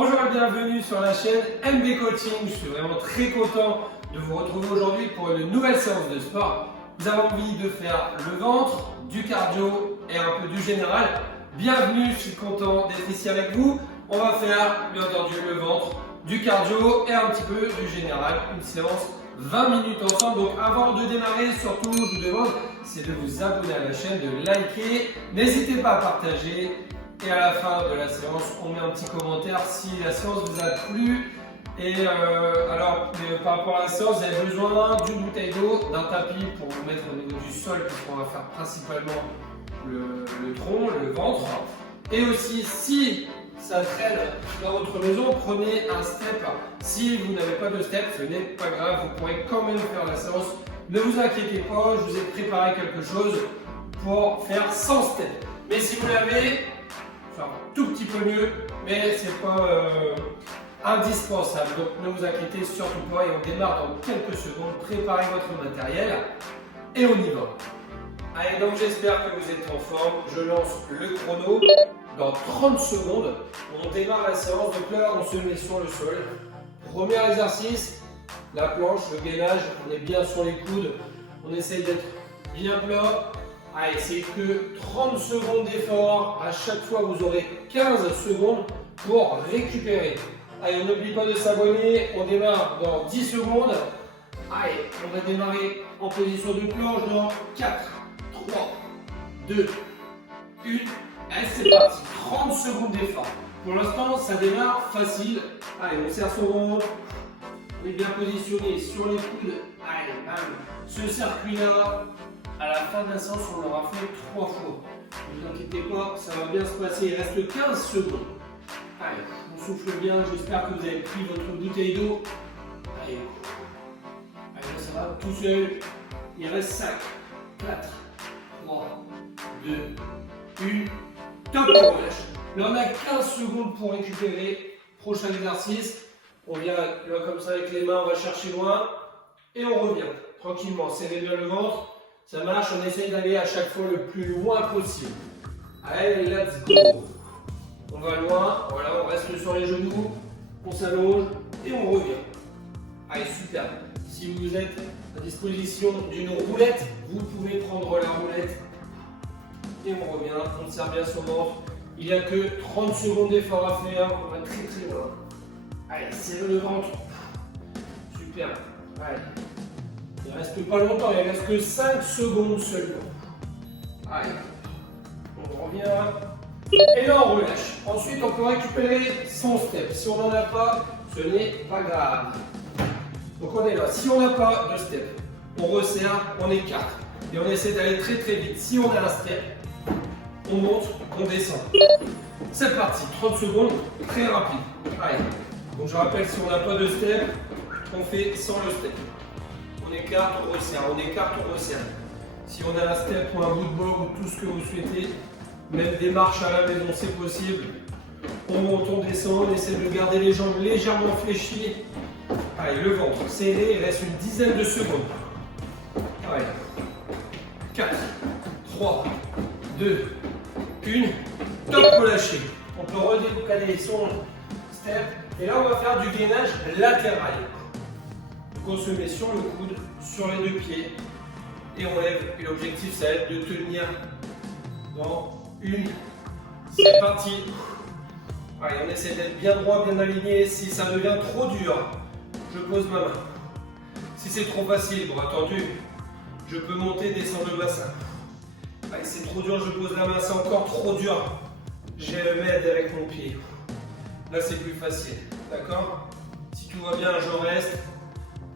Bonjour et bienvenue sur la chaîne MB Coaching. Je suis vraiment très content de vous retrouver aujourd'hui pour une nouvelle séance de sport. Vous avez envie de faire le ventre, du cardio et un peu du général. Bienvenue, je suis content d'être ici avec vous. On va faire bien entendu le ventre, du cardio et un petit peu du général. Une séance 20 minutes ensemble. Donc avant de démarrer, surtout je vous demande c'est de vous abonner à la chaîne, de liker. N'hésitez pas à partager. Et à la fin de la séance, on met un petit commentaire si la séance vous a plu. Et par rapport à la séance, vous avez besoin d'une bouteille d'eau, d'un tapis pour vous mettre au niveau du sol, puisqu'on va faire principalement le tronc, le ventre. Et aussi, si ça traîne dans votre maison, prenez un step. Si vous n'avez pas de step, ce n'est pas grave, vous pourrez quand même faire la séance. Ne vous inquiétez pas, je vous ai préparé quelque chose pour faire sans step. Mais si vous l'avez, un tout petit peu mieux, mais c'est pas indispensable. Donc ne vous inquiétez surtout pas et on démarre dans quelques secondes. Préparez votre matériel et on y va. Allez, donc j'espère que vous êtes en forme. Je lance le chrono. Dans 30 secondes, on démarre la séance. Donc là, on se met sur le sol. Premier exercice, la planche, le gainage. On est bien sur les coudes. On essaye d'être bien plat. Allez, c'est que 30 secondes d'effort. À chaque fois, vous aurez 15 secondes pour récupérer. Allez, on n'oublie pas de s'abonner. On démarre dans 10 secondes. Allez, on va démarrer en position de planche dans 4, 3, 2, 1. Allez, c'est parti. 30 secondes d'effort. Pour l'instant, ça démarre facile. Allez, on serre son ventre. On est bien positionné sur les coudes. Allez, bam. Ce circuit-là, à la fin de la séance, on l'aura fait 3 fois. Ne vous inquiétez pas, ça va bien se passer. Il reste 15 secondes. Allez, on souffle bien. J'espère que vous avez pris votre bouteille d'eau. Allez, ça va tout seul. Il reste 5, 4, 3, 2, 1. Top, on relâche. Là, on a 15 secondes pour récupérer. Prochain exercice. On vient là comme ça avec les mains, on va chercher loin. Et on revient tranquillement. Serrez bien le ventre. Ça marche, on essaye d'aller à chaque fois le plus loin possible. Allez, let's go. On va loin, voilà, on reste sur les genoux, on s'allonge et on revient. Allez, super. Si vous êtes à disposition d'une roulette, vous pouvez prendre la roulette. Et on revient, on serre bien son ventre. Il n'y a que 30 secondes d'effort à faire, on va très très loin. Allez, serrez le ventre. Super. Allez. Il ne reste pas longtemps, il ne reste que 5 secondes seulement. Allez, on revient. Et là, on relâche. Ensuite, on peut récupérer son step. Si on n'en a pas, ce n'est pas grave. Donc, on est là. Si on n'a pas de step, on resserre, on écarte. Et on essaie d'aller très très vite. Si on a un step, on monte, on descend. C'est parti. 30 secondes, très rapide. Allez. Donc, je rappelle, si on n'a pas de step, on fait sans le step. On écarte, on resserre, on écarte, on resserre. Si on a un step ou un bout de bob ou tout ce que vous souhaitez, même des marches à la maison, c'est possible. On monte, on descend, on essaie de garder les jambes légèrement fléchies. Allez, le ventre serré, il reste une dizaine de secondes. Allez. 4, 3, 2, 1. Top, relâché. On peut redécaler son step. Et là, on va faire du gainage latéral. On se met sur le coude, sur les deux pieds et on lève. Et l'objectif, ça va être de tenir dans une. C'est parti. Allez, on essaie d'être bien droit, bien aligné. Si ça devient trop dur, je pose ma main. Si c'est trop facile, bras tendu, je peux monter, descendre le bassin. Allez, c'est trop dur, je pose la main. C'est encore trop dur. Je m'aide avec mon pied. Là, c'est plus facile. D'accord? Si tout va bien, je reste.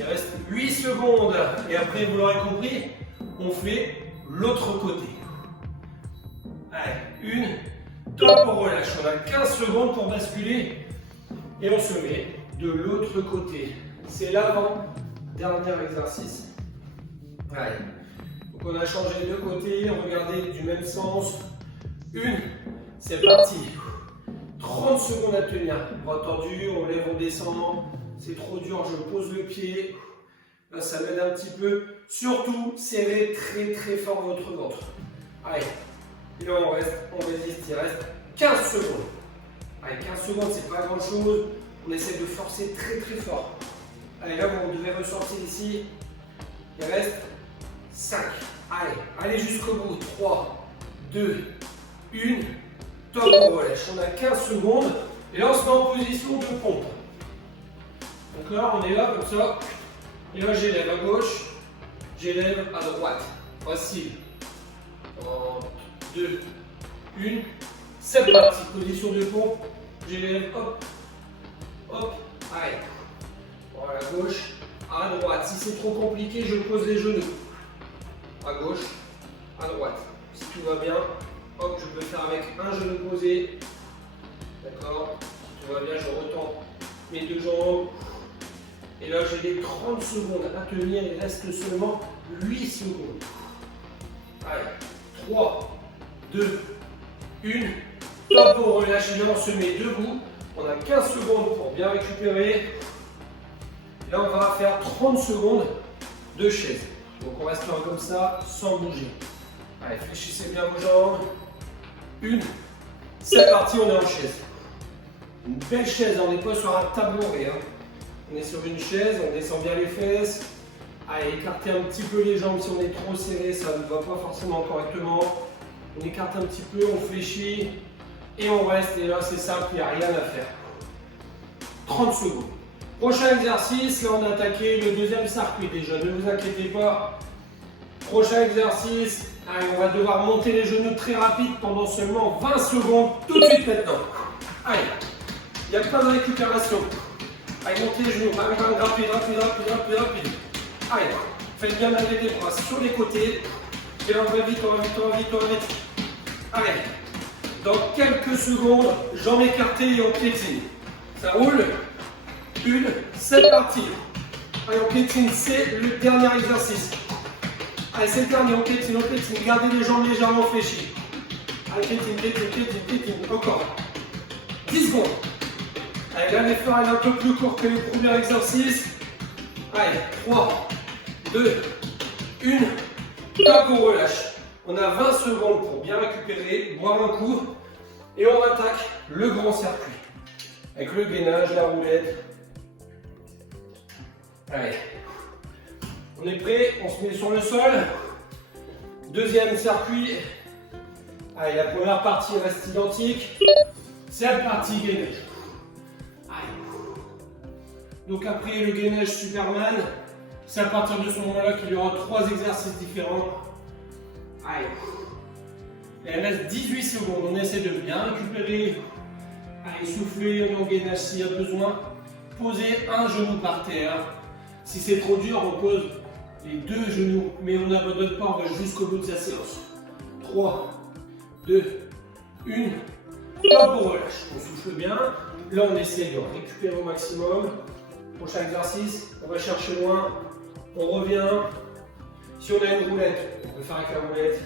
Il reste 8 secondes et après, vous l'aurez compris, on fait l'autre côté. Allez, une, top, on relâche. On a 15 secondes pour basculer et on se met de l'autre côté. C'est l'avant-dernier exercice. Allez, donc on a changé de côté, regardez du même sens. Une, c'est parti. 30 secondes à tenir. Bras tendu, on lève, on descend. C'est trop dur, je pose le pied. Là, ça m'aide un petit peu. Surtout, serrez très très fort votre ventre. Allez. Et là, on reste, on résiste. Il reste 15 secondes. Allez, 15 secondes, c'est pas grand chose. On essaie de forcer très très fort. Allez, là, vous devez ressortir ici. Il reste 5. Allez jusqu'au bout. 3, 2, 1. Top, on relâche. On a 15 secondes. Et là, on se met en position de pompe. Donc là, on est là comme ça. Et là, j'élève à gauche, j'élève à droite. Facile. 2, 1. C'est parti. Position de pompe. J'élève, hop, hop. Allez. À gauche, à droite. Si c'est trop compliqué, je pose les genoux. À gauche, à droite. Si tout va bien, hop, je peux faire avec un genou posé. D'accord. Si tout va bien, je retends mes deux jambes. Et là, j'ai les 30 secondes à tenir. Il reste seulement 8 secondes. Allez, 3, 2, 1. Top, on relâche. Et là, on se met debout. On a 15 secondes pour bien récupérer. Et là, on va faire 30 secondes de chaise. Donc, on restera comme ça, sans bouger. Allez, fléchissez bien vos jambes. 1. C'est parti, on est en chaise. Une belle chaise, on n'est pas sur un tabouret. Hein. On est sur une chaise, on descend bien les fesses. Allez, écartez un petit peu les jambes si on est trop serré, ça ne va pas forcément correctement. On écarte un petit peu, on fléchit et on reste. Et là, c'est simple, il n'y a rien à faire. 30 secondes. Prochain exercice, là on a attaqué le deuxième circuit déjà, ne vous inquiétez pas. Prochain exercice, allez, on va devoir monter les genoux très rapide pendant seulement 20 secondes, tout de suite maintenant. Allez, il y a plein de récupération. Allez, montez les genoux, rapide. Allez, faites bien aller les bras sur les côtés. Et là on va vite. Allez, dans quelques secondes, jambes écartées et on piétine. Ça roule. 1, c'est parti. Allez, on piétine, c'est le dernier exercice. Allez, c'est le dernier, on piétine. Gardez les jambes légèrement fléchies. Allez, piétine. Encore. 10 secondes. Allez, là, l'effort est un peu plus court que le premier exercice. Allez, 3, 2, 1. Top, on relâche. On a 20 secondes pour bien récupérer, boire un coup. Et on attaque le grand circuit. Avec le gainage, la roulette. Allez, on est prêt, on se met sur le sol. Deuxième circuit. Allez, la première partie reste identique. C'est la partie gainage. Allez. Donc après le gainage Superman, c'est à partir de ce moment-là qu'il y aura 3 exercices différents. Allez. Il reste 18 secondes, on essaie de bien récupérer. Allez, soufflez, on gainage s'il y a besoin. Posez un genou par terre. Si c'est trop dur, on pose les 2 genoux, mais on n'abandonne pas, on va jusqu'au bout de sa séance. 3, 2, 1. Top, on relâche. On souffle bien. Là, on essaie de récupérer au maximum. Prochain exercice, on va chercher loin. On revient. Si on a une roulette, on peut faire avec la roulette.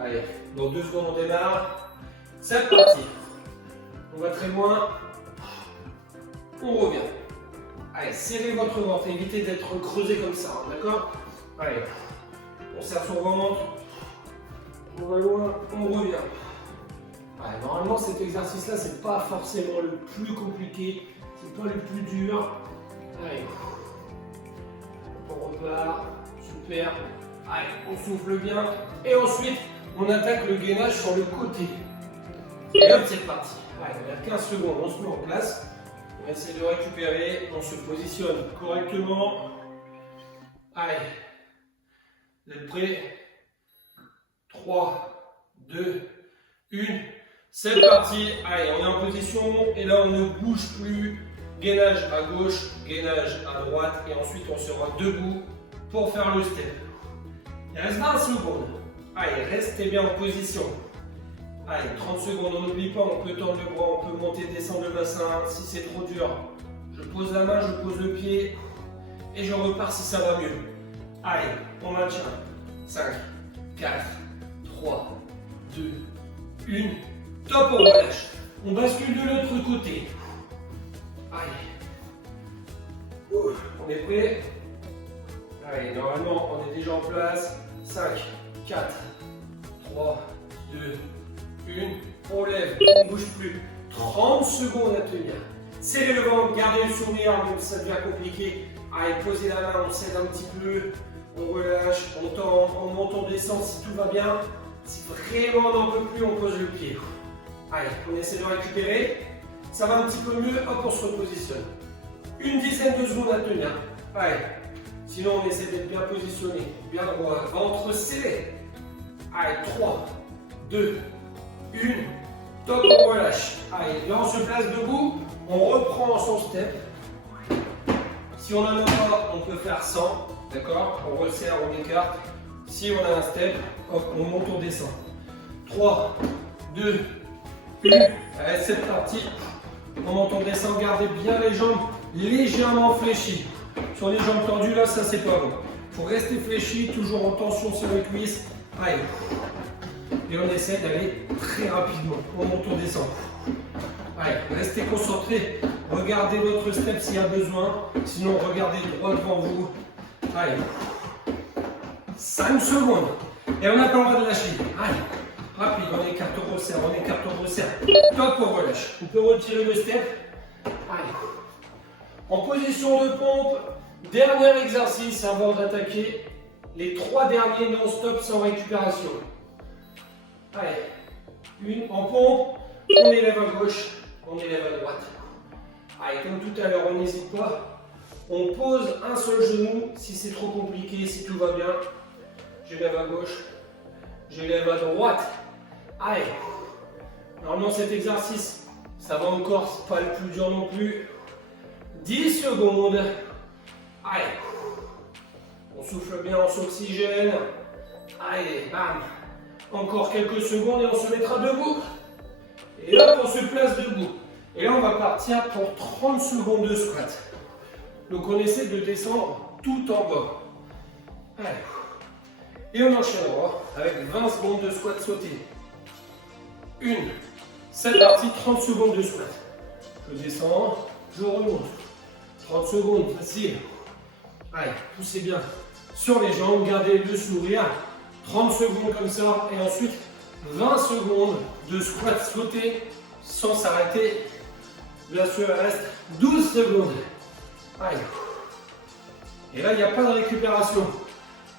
Allez, dans 2 secondes, on démarre. C'est parti. On va très loin. On revient. Allez, serrez votre ventre, évitez d'être creusé comme ça, hein, d'accord? Allez, on serre son ventre, on va loin, on revient. Allez, normalement, cet exercice-là, c'est pas forcément le plus compliqué, c'est pas le plus dur. Allez, on repart, super. Allez, on souffle bien, et ensuite, on attaque le gainage sur le côté. Et hop, c'est parti. Allez, on a 15 secondes, on se met en place. On va essayer de récupérer, on se positionne correctement. Allez, vous êtes prêts? 3, 2, 1, c'est parti. Allez, on est en position et là on ne bouge plus. Gainage à gauche, gainage à droite et ensuite on sera debout pour faire le step. Il reste 20 secondes. Allez, restez bien en position. Allez, 30 secondes, on n'oublie pas, on peut tendre le bras, on peut monter, descendre le bassin. Si c'est trop dur, je pose la main, je pose le pied et je repars si ça va mieux. Allez, on maintient. 5, 4, 3, 2, 1. Top, on relâche. On bascule de l'autre côté. Allez. On est prêt? Allez, normalement, on est déjà en place. 5, 4, 3, 2, 1. On lève, on ne bouge plus. 30 secondes à tenir. Serrez le ventre, gardez le sourire, même si ça devient compliqué. Allez, posez la main, on cède un petit peu, on relâche, on tend, on monte, on descend si tout va bien. Si vraiment on n'en peut plus, on pose le pied. Allez, on essaie de récupérer. Ça va un petit peu mieux, hop, on se repositionne. Une dizaine de secondes à tenir. Allez, sinon on essaie d'être bien positionné, bien droit, ventre serré. Allez, 3, 2, 1, top, on relâche. Allez, là on se place debout, on reprend son step. Si on n'en a pas, on peut faire 100, d'accord? On resserre, on écarte. Si on a un step, hop, on monte, on descend. 3, 2, 1, allez, c'est parti. On monte, on descend, gardez bien les jambes légèrement fléchies. Sur les jambes tendues, là, ça c'est pas bon. Il faut rester fléchi, toujours en tension sur les cuisses. Allez. Et on essaie d'aller très rapidement. On monte, on descend. Allez, restez concentrés. Regardez votre step s'il y a besoin. Sinon, regardez droit devant vous. Allez. 5 secondes. Et on n'a pas le droit de lâcher. Allez. Rapide, on écarte, on resserre, on écarte, on resserre. Top, on relâche. On peut retirer le step. Allez. En position de pompe, dernier exercice avant d'attaquer les 3 derniers non-stop sans récupération. Allez, une en pompe, on élève à gauche, on élève à droite. Allez, comme tout à l'heure, on n'hésite pas. On pose un seul genou si c'est trop compliqué, si tout va bien. J'élève à gauche, j'élève à droite. Allez, normalement cet exercice, ça va encore, c'est pas le plus dur non plus. 10 secondes. Allez. On souffle bien, on s'oxygène. Allez, bam. Encore quelques secondes et on se mettra debout. Et hop, on se place debout. Et là, on va partir pour 30 secondes de squat. Donc, on essaie de descendre tout en bas. Allez. Et on enchaînera avec 20 secondes de squat sauté. 1. C'est parti, 30 secondes de squat. Je descends, je remonte. 30 secondes, facile. Allez, poussez bien sur les jambes, gardez le sourire. 30 secondes comme ça, et ensuite 20 secondes de squat sauté sans s'arrêter. Bien sûr, il reste 12 secondes. Allez. Et là, il n'y a pas de récupération.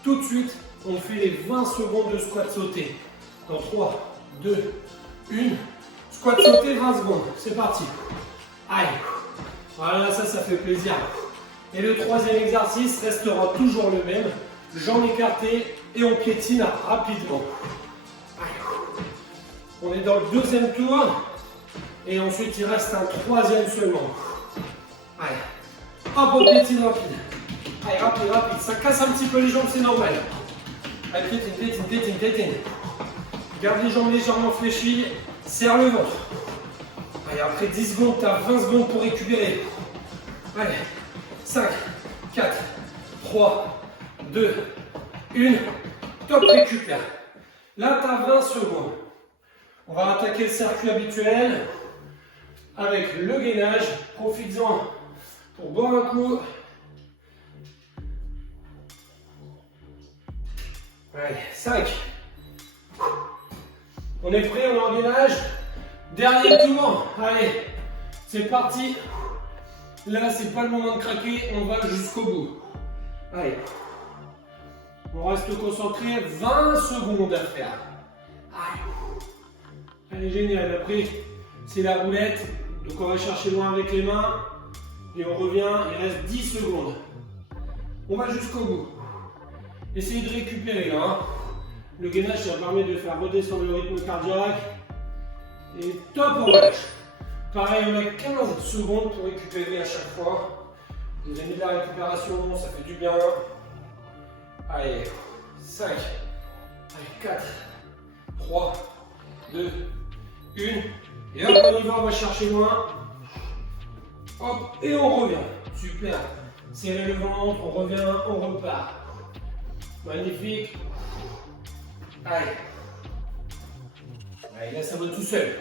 Tout de suite, on fait les 20 secondes de squat sauté. Dans 3, 2, 1. Squat sauté, 20 secondes. C'est parti. Allez. Voilà, ça fait plaisir. Et le troisième exercice restera toujours le même. Jambes écartées et on piétine rapidement. Allez. On est dans le deuxième tour. Et ensuite, il reste un troisième seulement. Allez. Hop, on piétine rapide. Allez, rapide, rapide. Ça casse un petit peu les jambes, c'est normal. Allez, piétine, piétine, piétine, piétine. Garde les jambes légèrement fléchies. Serre le ventre. Allez, après 10 secondes, tu as 20 secondes pour récupérer. Allez, 5, 4, 3, 2, 1. Top, récupère. Là, tu as 20 secondes. On va attaquer le circuit habituel avec le gainage. Profites-en pour boire un coup. Allez, 5. On est prêt, on est en gainage. Dernier tour, allez, c'est parti. Là, c'est pas le moment de craquer, on va jusqu'au bout. Allez, on reste concentré, 20 secondes à faire. Allez, génial. Après, c'est la roulette, donc on va chercher loin avec les mains et on revient. Il reste 10 secondes. On va jusqu'au bout. Essayez de récupérer là. Hein. Le gainage, ça permet de faire redescendre le rythme cardiaque. Et top, on relâche. Pareil, on a 15 secondes pour récupérer à chaque fois. Vous avez de la récupération, ça fait du bien. Allez, 5, allez, 4, 3, 2, 1. Et hop, on y va, on va chercher loin. Hop, et on revient. Super. Serrez le ventre, on revient, on repart. Magnifique. Allez. Allez, là, ça va tout seul.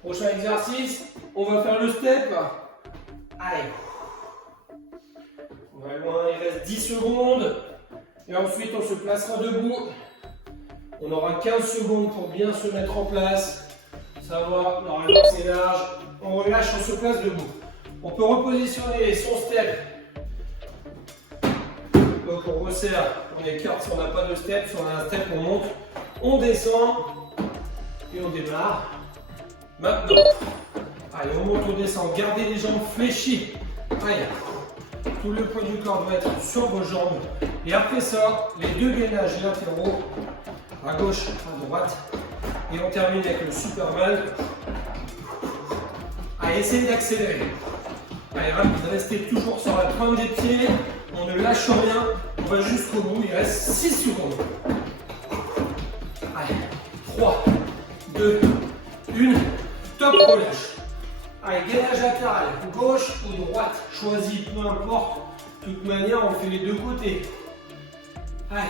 Prochain exercice, on va faire le step. Allez. On va loin, il reste 10 secondes. Et ensuite, on se placera debout. On aura 15 secondes pour bien se mettre en place. Ça va, normalement c'est large. On relâche, on se place debout. On peut repositionner son step. Donc on resserre, on écarte si on n'a pas de step. Si on a un step, on monte, on descend et on démarre. Maintenant, allez, on monte, on descend. Gardez les jambes fléchies. Allez. Tout le poids du corps doit être sur vos jambes. Et après ça, les deux gainages latéraux, à gauche, à droite. Et on termine avec le Superman. Allez, essayez d'accélérer. Allez, rapide, restez toujours sur la pointe des pieds. On ne lâche rien. On va jusqu'au bout. Il reste 6 secondes. Allez, 3, 2, 1. Top, relâche. Allez, gainage latéral, gauche ou droite, choisis, peu importe. De toute manière, on fait les deux côtés. Allez,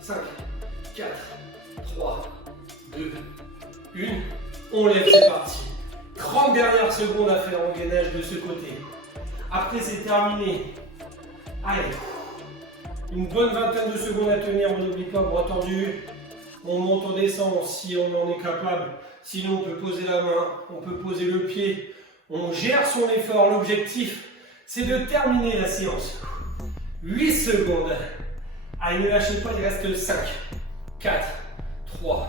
5, 4, 3, 2, 1. On lève, c'est parti. 30 dernières secondes à faire en gainage de ce côté. Après, c'est terminé. Allez, une bonne vingtaine de secondes à tenir, on n'oublie pas, bras tendus. On monte, on descend si on en est capable. Sinon, on peut poser la main, on peut poser le pied. On gère son effort. L'objectif, c'est de terminer la séance. 8 secondes. Allez, ne lâchez pas, il reste 5, 4, 3,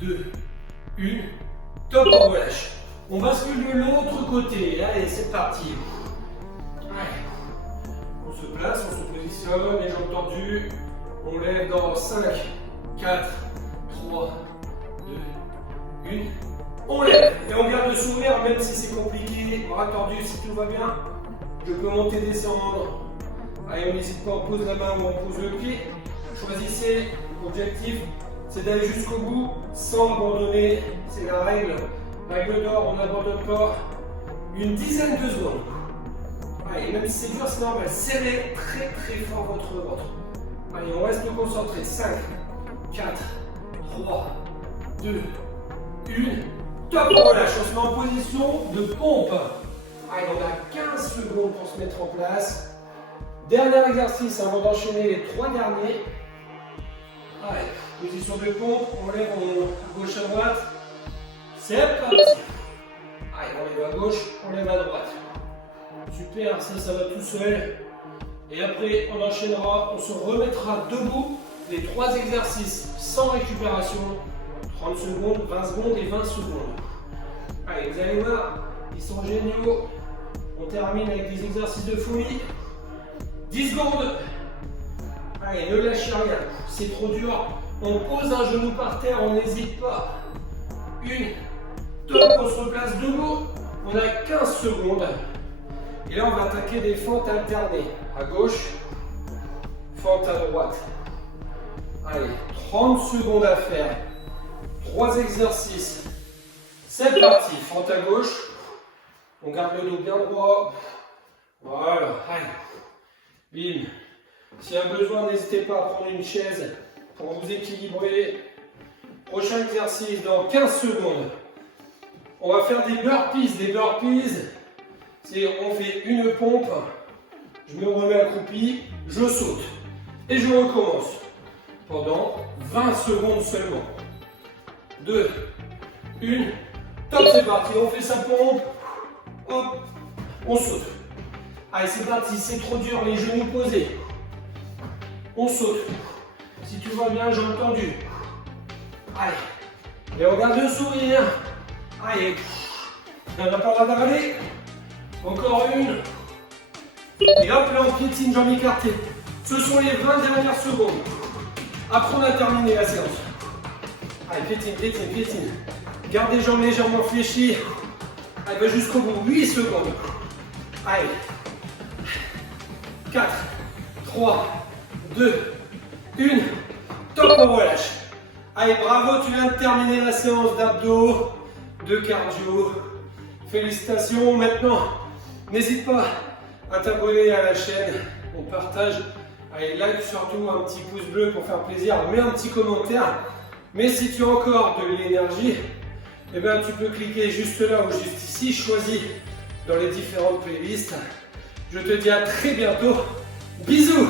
2, 1. Top, on relâche. On bascule de l'autre côté. Allez, c'est parti. Allez. On se place, on se positionne, les jambes tendues. On lève dans 5, 4, 3, 2, 1. On lève et on garde le sourire même si c'est compliqué. Bras tendus si tout va bien. Je peux monter, descendre. Allez, on n'hésite pas, on pose la main ou on pose le pied. Choisissez. L'objectif, c'est d'aller jusqu'au bout sans abandonner. C'est la règle. Règle d'or, on n'abandonne pas. Une dizaine de secondes. Allez, même si c'est dur, c'est normal. Serrez très très fort votre ventre. Allez, on reste concentré. 5, 4, 3, 2, 1. Top, on relâche. On se met en position de pompe. Allez, on a 15 secondes pour se mettre en place. Dernier exercice avant d'enchaîner les 3 derniers. Allez, position de pompe. On lève à gauche, à droite. C'est parti. Allez, on lève à gauche, on lève à droite. Super, ça va tout seul. Et après, on enchaînera, on se remettra debout. Les 3 exercices sans récupération. 30 secondes, 20 secondes et 20 secondes. Allez, vous allez voir, ils sont géniaux. On termine avec des exercices de folie. 10 secondes. Allez, ne lâchez rien. C'est trop dur. On pose un genou par terre, on n'hésite pas. 1. Top, on se replace debout. On a 15 secondes. Et là, on va attaquer des fentes alternées. À gauche, fente à droite. Allez, 30 secondes à faire. 3 exercices. C'est parti. Fente à gauche. On garde le dos bien droit. Voilà. Allez. Bim. S'il y a besoin, n'hésitez pas à prendre une chaise pour vous équilibrer. Prochain exercice dans 15 secondes. On va faire des burpees. Des burpees, c'est on fait une pompe. Je me remets accroupi. Je saute. Et je recommence. Pendant 20 secondes seulement. 2, 1. Top, c'est parti. On fait sa pompe. Hop. On saute. Allez, c'est parti. C'est trop dur. Les genoux posés. On saute. Si tout va bien, jambes tendues. Allez. Et on garde le sourire. Allez. Il n'y en a pas d'avaler. Encore une. Et hop, là on piétine, jambes écartées. Ce sont les 20 dernières secondes. Après, on a terminé la séance. Allez, piétine, piétine, piétine. Garde les jambes légèrement fléchies. Allez, va jusqu'au bout. 8 secondes. Allez. 4, 3, 2, 1. Top, on relâche. Allez, bravo, tu viens de terminer la séance d'abdos, de cardio. Félicitations. Maintenant, n'hésite pas à t'abonner à la chaîne. On partage. Allez, like surtout, un petit pouce bleu pour faire plaisir. Mets un petit commentaire. Mais si tu as encore de l'énergie, eh bien, tu peux cliquer juste là ou juste ici. Choisis dans les différentes playlists. Je te dis à très bientôt. Bisous!